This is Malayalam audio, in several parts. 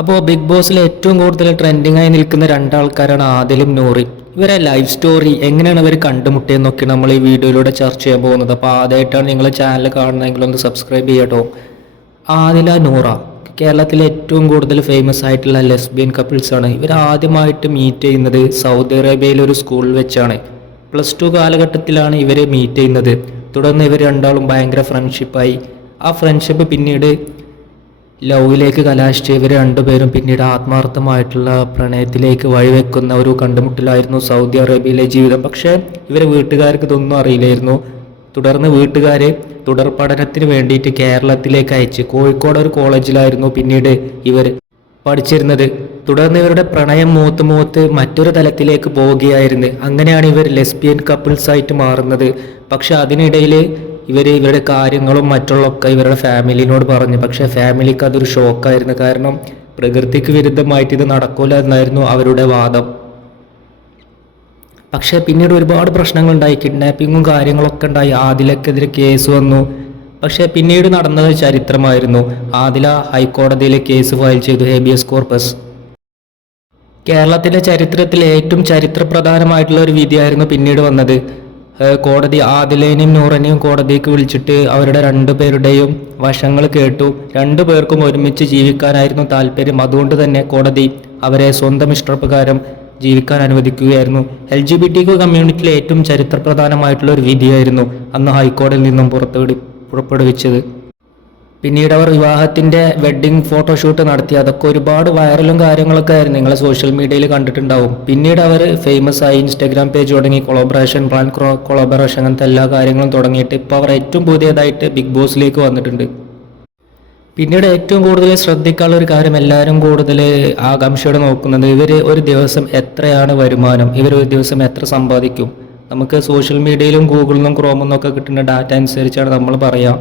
അപ്പോൾ ബിഗ് ബോസിൽ ഏറ്റവും കൂടുതൽ ട്രെൻഡിങ് ആയി നിൽക്കുന്ന രണ്ടാൾക്കാരാണ് ആദിലും നൂറും. ഇവരെ ലൈഫ് സ്റ്റോറി എങ്ങനെയാണ് ഇവർ കണ്ടുമുട്ടിയെന്നൊക്കെ നമ്മൾ ഈ വീഡിയോയിലൂടെ ചർച്ച ചെയ്യാൻ പോകുന്നത്. അപ്പോൾ ആദ്യമായിട്ടാണ് നിങ്ങൾ ചാനൽ കാണുന്നതെങ്കിൽ ഒന്ന് സബ്സ്ക്രൈബ് ചെയ്യട്ടോ. ആദില നൂറ കേരളത്തിലെ ഏറ്റവും കൂടുതൽ ഫേമസ് ആയിട്ടുള്ള ലെസ്ബിയൻ കപ്പിൾസ് ആണ്. ഇവർ ആദ്യമായിട്ട് മീറ്റ് ചെയ്യുന്നത് സൗദി അറേബ്യയിലെ ഒരു സ്കൂളിൽ വെച്ചാണ്. +2 കാലഘട്ടത്തിലാണ് ഇവർ മീറ്റ് ചെയ്യുന്നത്. തുടർന്ന് ഇവർ രണ്ടാളും ഭയങ്കര ഫ്രണ്ട്ഷിപ്പായി. ആ ഫ്രണ്ട്ഷിപ്പ് പിന്നീട് ലവിലേക്ക് കലാശിച്ച് ഇവർ രണ്ടുപേരും പിന്നീട് ആത്മാർത്ഥമായിട്ടുള്ള പ്രണയത്തിലേക്ക് വഴിവെക്കുന്ന ഒരു കണ്ടുമുട്ടലായിരുന്നു സൗദി അറേബ്യയിലെ ജീവിതം. പക്ഷേ ഇവരെ വീട്ടുകാർക്ക് ഇതൊന്നും അറിയില്ലായിരുന്നു. തുടർന്ന് വീട്ടുകാർ തുടർ പഠനത്തിന് വേണ്ടിയിട്ട് കേരളത്തിലേക്ക് അയച്ച് കോഴിക്കോട് ഒരു കോളേജിലായിരുന്നു പിന്നീട് ഇവർ പഠിച്ചിരുന്നത്. തുടർന്ന് ഇവരുടെ പ്രണയം മൂത്ത് മറ്റൊരു തലത്തിലേക്ക് പോവുകയായിരുന്നു. അങ്ങനെയാണ് ഇവർ ലെസ്ബിയൻ കപ്പിൾസായിട്ട് മാറുന്നത്. പക്ഷെ അതിനിടയിൽ ഇവരുടെ കാര്യങ്ങളും മറ്റുള്ളൊക്കെ ഇവരുടെ ഫാമിലിനോട് പറഞ്ഞു. പക്ഷേ ഫാമിലിക്ക് അതൊരു ഷോക്കായിരുന്നു. കാരണം പ്രകൃതിക്ക് വിരുദ്ധമായിട്ട് ഇത് നടക്കില്ല എന്നായിരുന്നു അവരുടെ വാദം. പക്ഷേ പിന്നീട് ഒരുപാട് പ്രശ്നങ്ങളുണ്ടായി. കിഡ്നാപ്പിങ്ങും കാര്യങ്ങളൊക്കെ ഉണ്ടായി. ആദിലക്കെതിരെ കേസ് വന്നു. പക്ഷേ പിന്നീട് നടന്നത് ചരിത്രമായിരുന്നു. ആദില ഹൈക്കോടതിയിൽ കേസ് ഫയൽ ചെയ്തു, ഹേബിയസ് കോർപ്പസ്. കേരളത്തിലെ ചരിത്രത്തിലെ ഏറ്റവും ചരിത്രപ്രധാനമായിട്ടുള്ള ഒരു വിധിയായിരുന്നു പിന്നീട് വന്നത്. കോടതി ആദിലേനെയും നൂറിനെയും കോടതിക്ക് വിളിച്ചിട്ട് അവരുടെ രണ്ടുപേരുടെയും വശങ്ങൾ കേട്ടു. രണ്ടുപേർക്കും ഒരുമിച്ച് ജീവിക്കാനായിരുന്നു താല്പര്യം. അതുകൊണ്ട് തന്നെ കോടതി അവരെ സ്വന്തം ഇഷ്ടപ്രകാരം ജീവിക്കാൻ അനുവദിക്കുകയായിരുന്നു. LGBTQ കമ്മ്യൂണിറ്റിയിലെ ഏറ്റവും ചരിത്രപ്രധാനമായിട്ടുള്ള ഒരു വിധിയായിരുന്നു അന്ന് ഹൈക്കോടതിയിൽ നിന്നും പുറപ്പെടുവിച്ചത്. പിന്നീട് അവർ വിവാഹത്തിൻ്റെ വെഡ്ഡിങ് ഫോട്ടോഷൂട്ട് നടത്തി. അതൊക്കെ ഒരുപാട് വൈറലും കാര്യങ്ങളൊക്കെ ആയിരുന്നു, നിങ്ങൾ സോഷ്യൽ മീഡിയയിൽ കണ്ടിട്ടുണ്ടാവും. പിന്നീട് അവർ ഫേമസ് ആയി. ഇൻസ്റ്റാഗ്രാം പേജ് തുടങ്ങി, കൊളാബറേഷൻ, ബ്രാൻഡ് കൊളാബറേഷൻ, അങ്ങനത്തെ എല്ലാ കാര്യങ്ങളും തുടങ്ങിയിട്ട് ഇപ്പോൾ അവർ ഏറ്റവും പുതിയതായിട്ട് ബിഗ് ബോസിലേക്ക് വന്നിട്ടുണ്ട്. പിന്നീട് ഏറ്റവും കൂടുതൽ ശ്രദ്ധിക്കാനുള്ള ഒരു കാര്യം, എല്ലാവരും കൂടുതൽ ആകാംക്ഷയോടെ നോക്കുന്നത് ഇവർ ഒരു ദിവസം എത്രയാണ് വരുമാനം, ഇവർ ഒരു ദിവസം എത്ര സമ്പാദിക്കും. നമുക്ക് സോഷ്യൽ മീഡിയയിലും ഗൂഗിളിൽ നിന്നും ക്രോമിൽ നിന്നൊക്കെ കിട്ടുന്ന ഡാറ്റ അനുസരിച്ചാണ് നമ്മൾ പറയാം.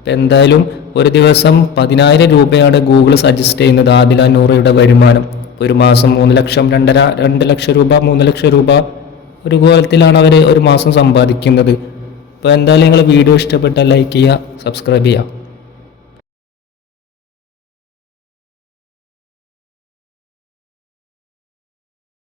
ഇപ്പം എന്തായാലും ഒരു ദിവസം 10,000 രൂപയാണ് ഗൂഗിൾ സജസ്റ്റ് ചെയ്യുന്നത് ആദില നൂറയുടെ വരുമാനം. ഒരു മാസം 3 ലക്ഷം, 2 ലക്ഷം രൂപ, 3 ലക്ഷം രൂപ ഒരു കോലത്തിലാണ് അവർ ഒരു മാസം സമ്പാദിക്കുന്നത്. അപ്പോൾ എന്തായാലും നിങ്ങൾ വീഡിയോ ഇഷ്ടപ്പെട്ടാൽ ലൈക്ക് ചെയ്യുക, സബ്സ്ക്രൈബ് ചെയ്യുക.